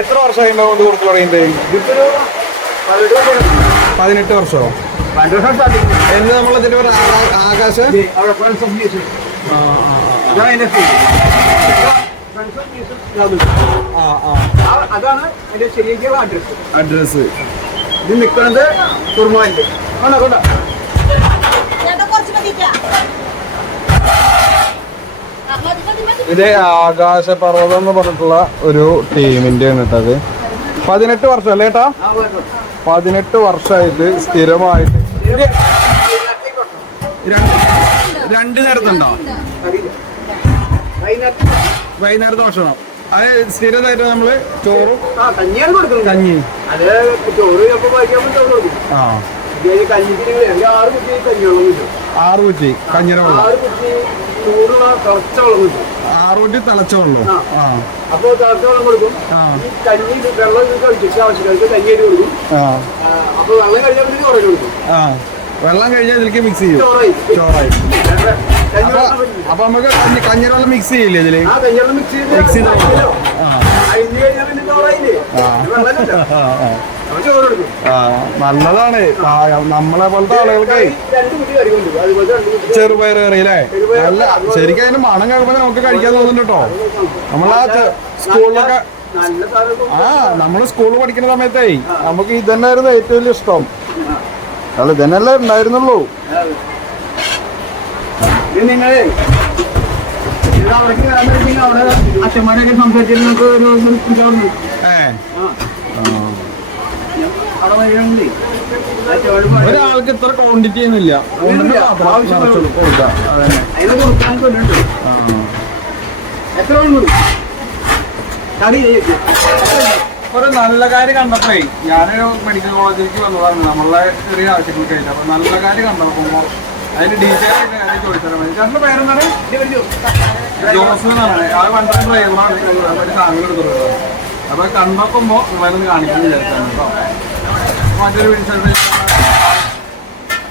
എത്ര വർഷമായി ഇത് കൊടുത്തു തുടങ്ങിയിട്ട്? 18 വർഷമോ? എന്ന് നമ്മളിതിന്റെ ഒരു ആകാശ അതാണ് അതിന്റെ ശരിയായ അഡ്രസ്. ഇത് നിൽക്കുന്നത് കുർമാന്റെ കൊണ്ട ഇത് ആകാശപർവ്വതം എന്ന് പറഞ്ഞിട്ടുള്ള ഒരു ടീമിന്റെ ആണ് കേട്ടത്. 18 വർഷം അല്ലേ ഏട്ടാ? 18 വർഷമായിട്ട് സ്ഥിരമായിട്ട് രണ്ട് നേരത്തുണ്ടോ? വൈകുന്നേരത്തെ ഭക്ഷണം അത് സ്ഥിരമായിട്ട് നമ്മള് ചോറും കഞ്ഞിയാണ് കൊടുക്കുന്നത്. കഞ്ഞി അത് ചോറ് ആ 6 കുറ്റി കഞ്ഞിവെള്ളം കിട്ടും. 6 കുറ്റി കഞ്ഞിര വെള്ളം, 6 കുറ്റി ചൂടുള്ള തിളച്ച വെള്ളം കിട്ടും. 6 കുറ്റി തിളച്ച വെള്ളം. ആ അപ്പൊ തിളച്ച വെള്ളം കൊടുക്കും. ഈ കഞ്ഞി വെള്ളം കഴിച്ചിട്ട് ആവശ്യക്കാർക്ക് കഞ്ഞിയായിട്ട് കൊടുക്കും. അപ്പൊ വെള്ളം കഴിഞ്ഞാൽ പിന്നെ ചോറ് കൊടുക്കും. വെള്ളം കഴിഞ്ഞാൽ ഇതിലേക്ക് മിക്സ് ചെയ്യും. ചോറായി. അപ്പൊ നമുക്ക് കഞ്ഞിര വെള്ളം മിക്സ് ചെയ്യില്ലേ ഇതില്? മിക്സ് ചെയ്ത് നല്ലതാണ്. നമ്മളെ പോലത്തെ ആളുകൾക്ക് ചെറുപയർ കറിയില്ലേ? നല്ല ശരിക്കും അതിന് മണം കഴിയുമ്പോൾ നമുക്ക് കഴിക്കാൻ തോന്നുന്നുണ്ട് കേട്ടോ. നമ്മളാ സ്കൂളിലൊക്കെ നമ്മള് സ്കൂളിൽ പഠിക്കുന്ന സമയത്തേ നമുക്ക് ഇതന്നെയായിരുന്നു ഏറ്റവും വലിയ ഇഷ്ടം. അല്ല ഇതന്നെയല്ലേ ഉണ്ടായിരുന്നുള്ളൂ. നിങ്ങളെ അവിടെ അച്ഛന്മാരൊക്കെ സംസാരിച്ചിട്ട് നമുക്ക് ഒരാൾക്ക് ഇത്ര ക്വാണ്ടിറ്റി ഒന്നുമില്ല. ഒരു നല്ല കാര്യം കണ്ടപ്പോഴേ ഞാനൊരു മെഡിക്കൽ കോളേജിലേക്ക് വന്നതാണ് നമ്മളെ ചെറിയ ആവശ്യങ്ങൾക്ക് കഴിഞ്ഞു. അപ്പൊ നല്ല കാര്യം കണ്ടപ്പോ അതിന് ഡീറ്റെയിൽ ആയിട്ട് കാര്യം ചോദിച്ചാൽ മതി. ചേട്ടന്റെ പേരെന്താണ്? ജോസ് എന്നാണ്. ആ വണ്ടി ഡ്രൈവറാണ്. സാധനങ്ങൾ എടുത്തിട്ടുള്ളത്. അപ്പൊ കണ്ടപ്പോ നിങ്ങളൊന്ന് കാണിക്കാൻ വിചാരിച്ചാണ് കേട്ടോ. മറ്റൊരു വിളിച്ചത്